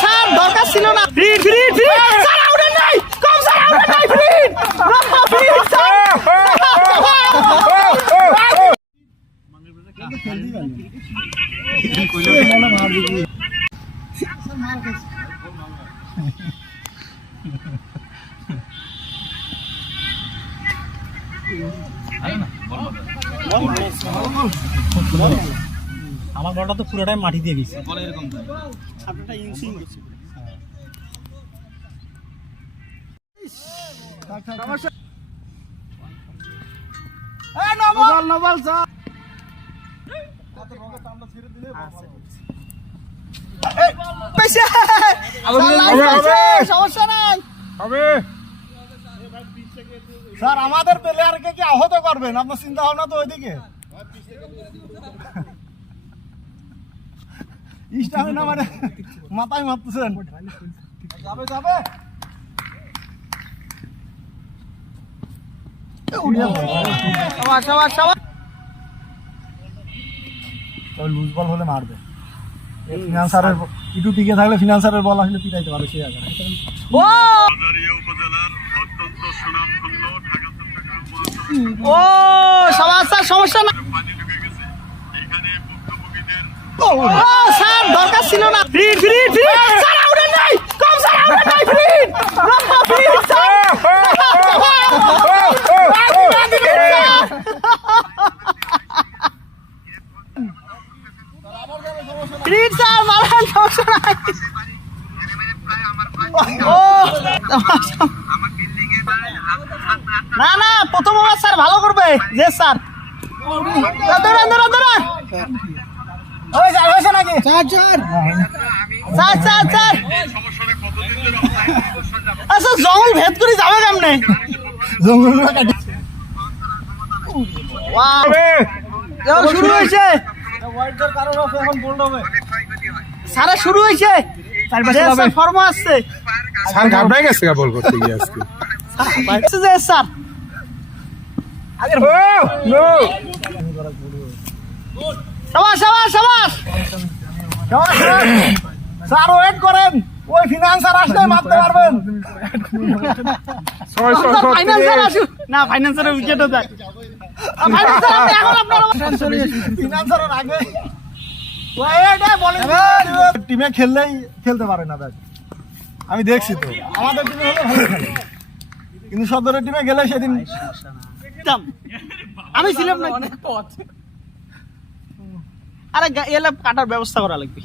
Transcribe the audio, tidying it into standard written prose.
Sir দরকার ছিল না। ফ্রি ফ্রি ফ্রি স্যার আউটের নাই, কম স্যার আউটের নাই, ফ্রি ফ্রি স্যার। আমার বলটা তো পুরোটাই মাটি দিয়ে গেছে। সমস্যা নাই স্যার। আমাদের প্লেয়ারকে কি আহত করবেন? আপনার চিন্তা ভাবনা তো ওইদিকে। স্টামিনা মানে মাথায় মারতেছেন। যাবে যাবে লুজ বল হলে মারবে। ফিনান্সারের একটু টিকে থাকলে ফিনান্সারের বল আসলে পিটাইতে পারে সে জায়গায়। ও সমস্যা সমস্যা না। ও স্যার দরকার ছিল না। ফ্রি ফ্রি ফ্রি স্যার আউটের নাই, কম স্যার আউটের নাই, free free sir. Free sir মারান, সমস্যা নাই। ও না না, প্রথম ওভার স্যার ভালো করবে। যে স্যার দৌড়ান দৌড়ান দৌড়ান। আচ্ছা জঙ্গল ভেদ করে যাবে কেমনে? শুরু হয়েছে সারা, শুরু হয়েছে ফর্ম আসছে। স্যার ঘাবড়াই গেছে বল করতে গিয়ে আজকে। স্যার সাবাস সাবাস সাবাস স্যার, ওয়েট করেন। ওই ফিনান্সার আসলে মারতে পারবেন না। ফাইন্যান্সারের উইকেটও দেয়। ফিনান্সারের আগে টিমে খেললেই খেলতে পারে না। দেখ আমি দেখছি তো, আমাদের টিমে হলে ভালো খেলে, কিন্তু সদরের টিমে গেলে সেদিন আমি ছিলাম না। আরে এলে কাটার ব্যবস্থা করা লাগবে।